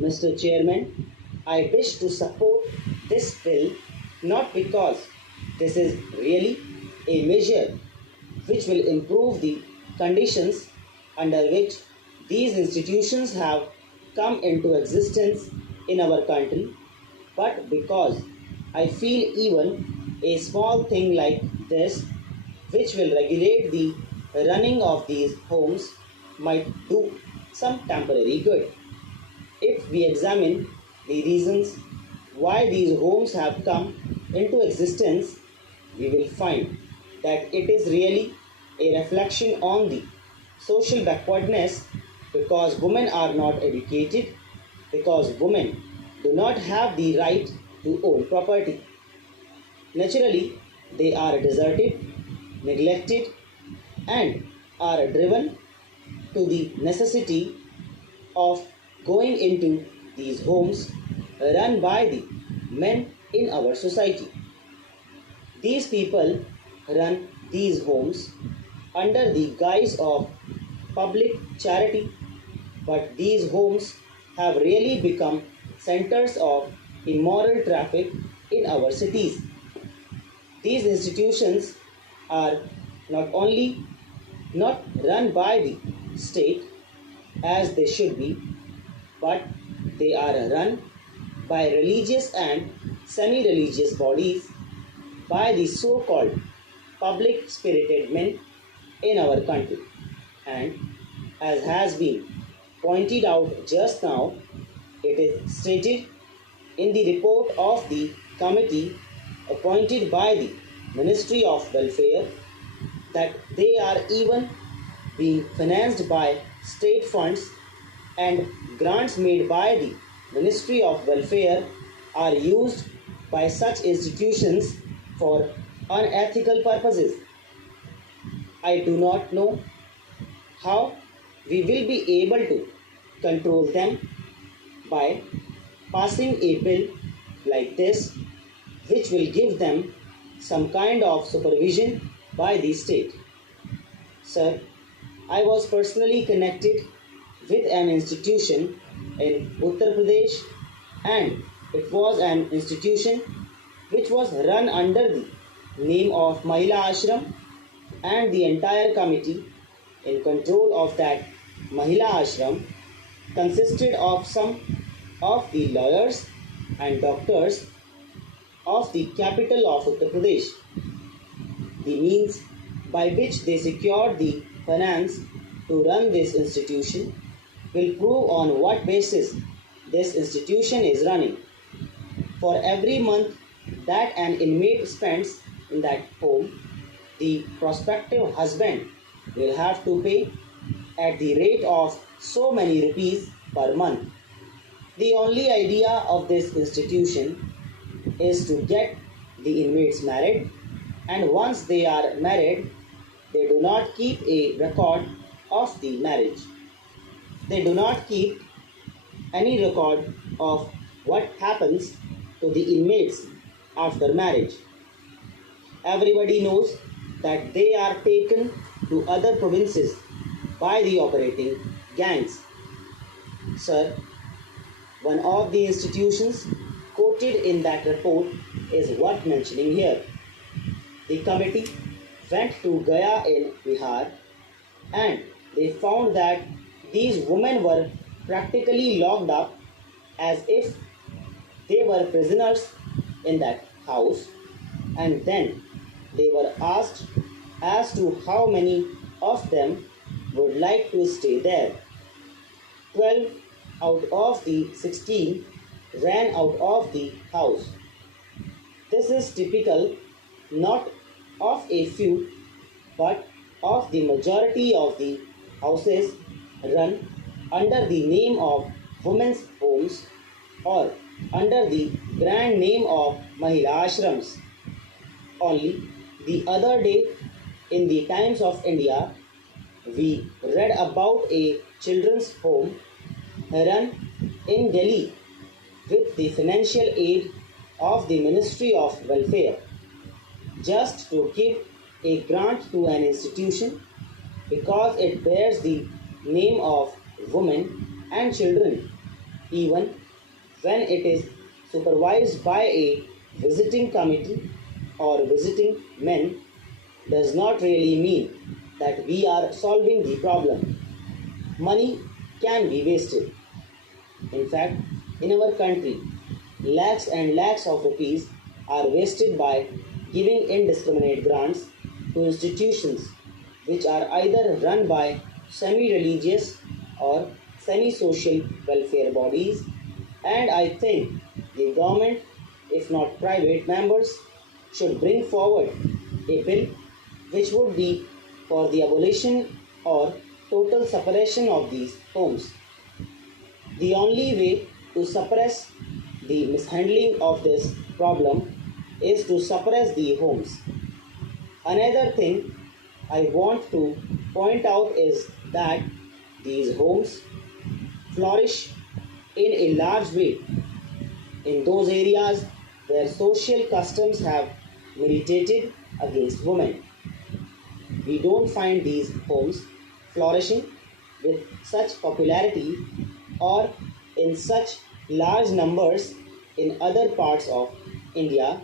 Mr. Chairman, I wish to support this bill not because this is really a measure which will improve the conditions under which these institutions have come into existence in our country, but because I feel even a small thing like this, which will regulate the running of these homes, might do some temporary good. If we examine the reasons why these homes have come into existence, we will find that it is really a reflection on the social backwardness because women are not educated, because women do not have the right to own property. Naturally, they are deserted, neglected, and are driven to the necessity of going into these homes run by the men in our society. These people run these homes under the guise of public charity, but these homes have really become centers of immoral traffic in our cities. These institutions are not only not run by the state as they should be, but they are run by religious and semi religious bodies, by the so called public spirited men in our country. And as has been pointed out just now, it is stated in the report of the committee appointed by the Ministry of Welfare that they are even being financed by state funds, and grants made by the Ministry of Welfare are used by such institutions for unethical purposes. I do not know how we will be able to control them by passing a bill like this, which will give them some kind of supervision by the state. Sir, I was personally connected with an institution in Uttar Pradesh, and it was an institution which was run under the name of Mahila Ashram, and the entire committee in control of that Mahila Ashram consisted of some of the lawyers and doctors of the capital of Uttar Pradesh. The means by which they secured the finance to run this institution will prove on what basis this institution is running. For every month that an inmate spends in that home, the prospective husband will have to pay at the rate of so many rupees per month. The only idea of this institution is to get the inmates married, and once they are married, they do not keep a record of the marriage. They do not keep any record of what happens to the inmates after marriage. Everybody knows that they are taken to other provinces by the operating gangs. Sir, one of the institutions quoted in that report is worth mentioning here. The committee went to Gaya in Bihar, and they found that these women were practically locked up as if they were prisoners in that house, and then they were asked as to how many of them would like to stay there. 12 out of the 16 ran out of the house. This is typical not of a few but of the majority of the houses run under the name of women's homes or under the grand name of Mahila Ashrams. Only the other day in the Times of India, we read about a children's home run in Delhi with the financial aid of the Ministry of Welfare just to give a grant to an institution because it bears the name of women and children. even when it is supervised by a visiting committee or visiting men, does not really mean that we are solving the problem. Money can be wasted. In fact, in our country, lakhs and lakhs of rupees are wasted by giving indiscriminate grants to institutions which are either run by semi religious or semi social welfare bodies. And I think the government, if not private members, should bring forward a bill which would be for the abolition or total separation of these homes. The only way to suppress the mishandling of this problem is to suppress the homes. Another thing I want to point out is that these homes flourish in a large way in those areas where social customs have militated against women. We don't find these homes flourishing with such popularity or in such large numbers in other parts of India,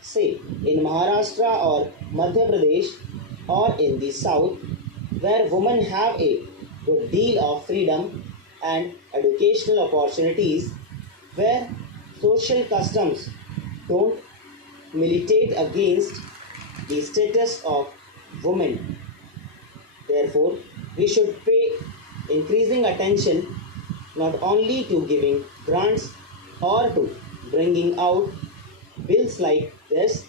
say in Maharashtra or Madhya Pradesh or in the south, where women have a good deal of freedom and educational opportunities, where social customs don't militate against the status of women. Therefore, we should pay increasing attention not only to giving grants or to bringing out bills like this,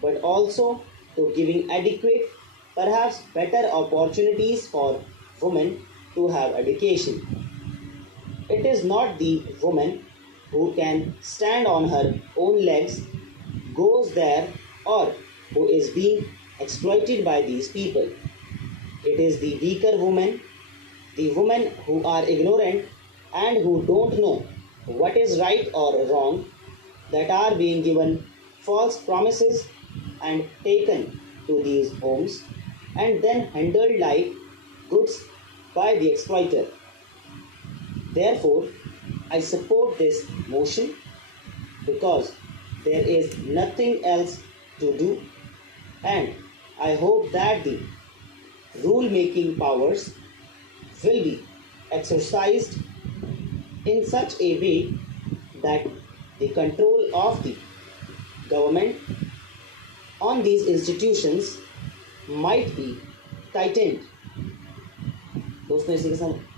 but also to giving adequate, perhaps better opportunities for women to have education. It is not the woman who can stand on her own legs goes there or who is being exploited by these people. It is the weaker women, the women who are ignorant and who don't know what is right or wrong, that are being given false promises and taken to these homes and then handled like goods by the exploiter. Therefore, I support this motion because there is nothing else to do, and I hope that the rule making powers will be exercised in such a way that the control of the government on these institutions might be tightened. दोस्तों इसी के साथ